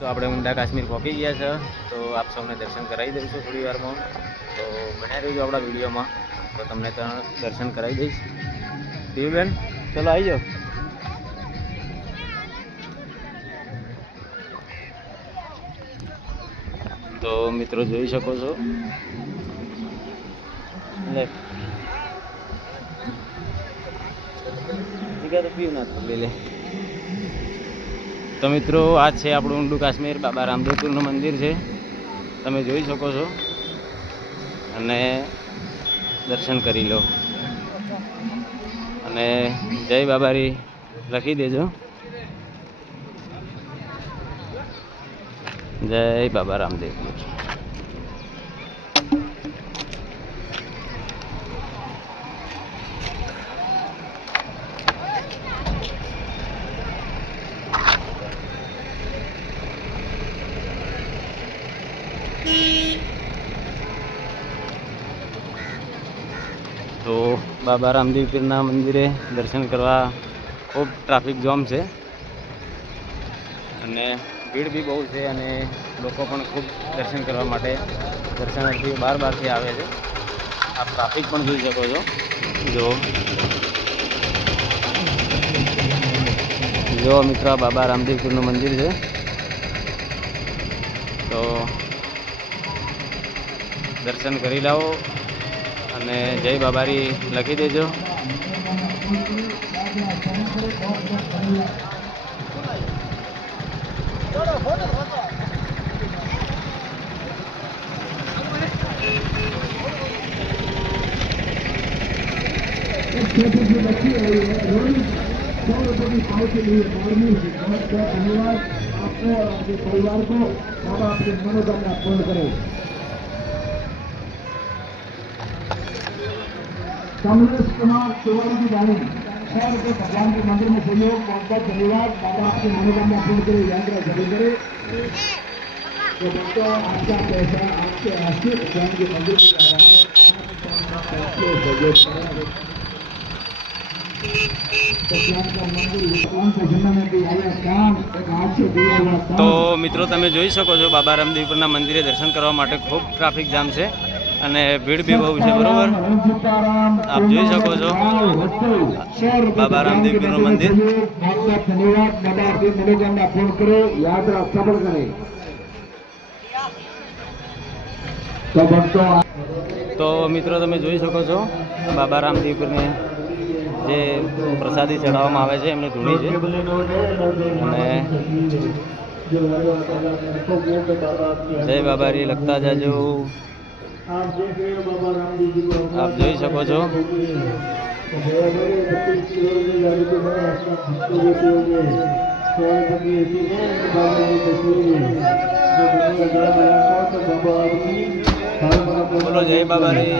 તો આપણે ઊંડા કાશ્મીર પહોંચી ગયા છે, તો આપ સૌને દર્શન કરાવી દઈશું થોડી વારમાં. તો બનાવી રહીશું આપણા વિડીયોમાં, તો તમને ત્યાં દર્શન કરાવી દઈશ. બેન ચલો આવી જાઓ. તો મિત્રો જોઈ શકો છો, તો મિત્રો આ છે આપણું ઊંડું કાશ્મીર, બાબા રામદેવપીરનું મંદિર છે, તમે જોઈ શકો છો. અને દર્શન કરી લો અને જય બાબારી લખી દેજો. જય બાબા રામદેવ. તો બાબા રામદેવ પીરના મંદિરે દર્શન કરવા ખૂબ ટ્રાફિક જામ છે અને ભીડ બી બહુ છે, અને લોકો પણ ખૂબ દર્શન કરવા માટે દર્શનાર્થી બહારથી આવે છે. આ ટ્રાફિક પણ જોઈ શકો છો. જો મિત્રો બાબા રામદેવપીરનું મંદિર છે, તો દર્શન કરી લાવો અને જય બાબારી લખી દેજો. धन्यवाद आपको और आपके परिवार को, बाबा आपकी मनोकामना पूर्ण करे. कमलेश कुमार तिवारी की जानी 100 रुपये भगवान के मंदिर में सहयोग, बहुत बहुत धन्यवाद. बाबा आपकी मनोकामना पूर्ण करे, यात्रा जरूर करे. तो बच्चों आपका पैसा आपके आश्रित भगवान के मंदिर में जा रहा है, તો મિત્રો તમે જોઈ શકો છો, બાબા રામદેવપીરના મંદિરે દર્શન કરવા માટે ખૂબ ટ્રાફિક જામ છે અને ભીડ બી બહુ છે, બરોબર. આપ જોઈ શકો છો બાબા રામદેવપીરનું મંદિર. તો મિત્રો તમે જોઈ શકો છો બાબા રામદેવપીરને જે પ્રસાદી ચડાવવામાં આવે છે એમને ધૂણી છે. અને જય બાબારી લખતા જાજો. આપ જોઈ શકો છો. બોલો જય બાબારી.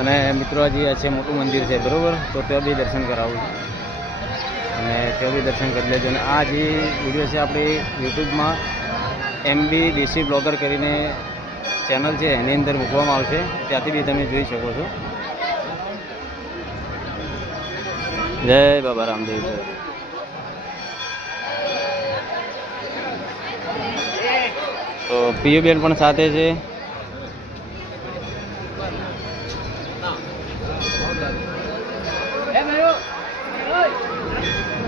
અને મિત્રો હજી આ છે મોટું મંદિર છે, બરાબર. તો ત્યાં બી દર્શન કરાવું અને ત્યાં બી દર્શન કરી લેજો. અને આ જે વિડીયો છે આપણી યુટ્યુબમાં MB દેશી બ્લોગર કરીને ચેનલ છે, એની અંદર મૂકવામાં આવશે, ત્યાંથી બી તમે જોઈ શકો છો. જય બાબા રામદેવ. તો પીયુબેન પણ સાથે છે.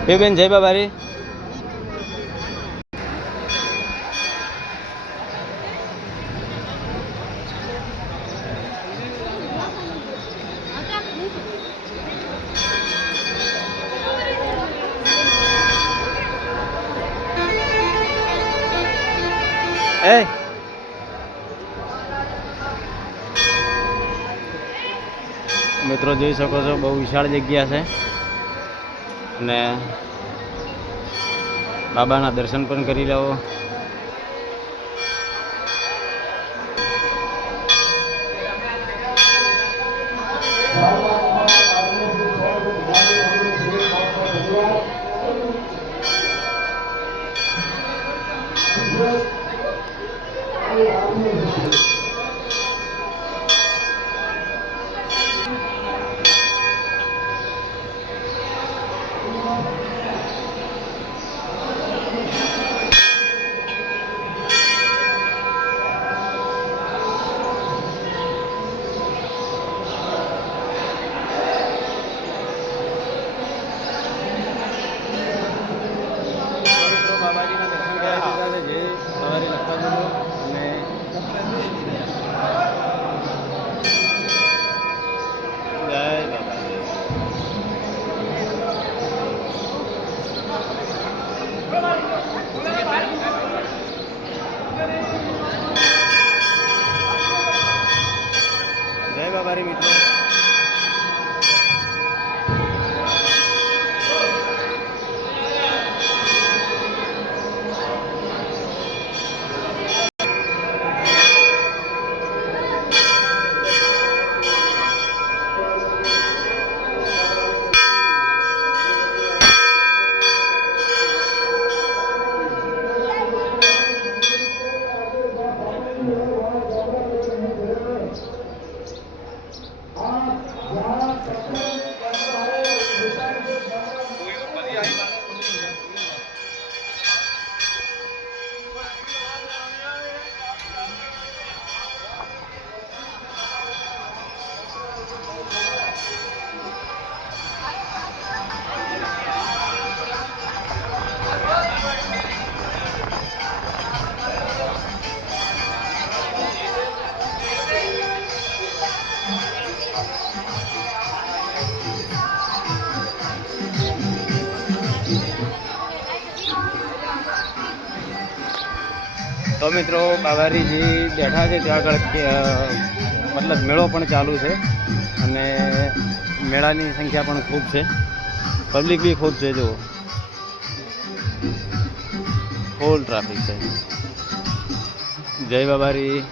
પીયુબેન જય બાબારી. મિત્રો જોઈ શકો છો, બહુ વિશાળ જગ્યા છે અને બાબાના દર્શન પણ કરી લો. બાબારી મિત્રો. તો મિત્રો બાવારીજી બેઠા છે ત્યાં આગળ મતલબ મેળો પણ ચાલુ છે અને મેળાની સંખ્યા પણ ખૂબ છે, પબ્લિક બી ખૂબ છે. જો ફૂલ ટ્રાફિક છે. જય બાબારી.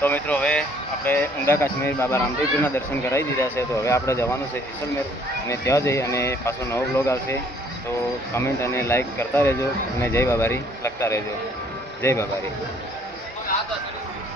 તો મિત્રો હવે આપણે ઊંડા કાશ્મીર બાબા રામદેવજીના દર્શન કરાવી દીધા છે. તો હવે આપણે જવાનું છે જેસલમેર અને ત્યાં જઈ અને પાછો નવો બ્લોગ આવશે. તો કમેન્ટ અને લાઈક કરતા રહેજો અને જય બાબારી લખતા રહેજો. જય બાબારી.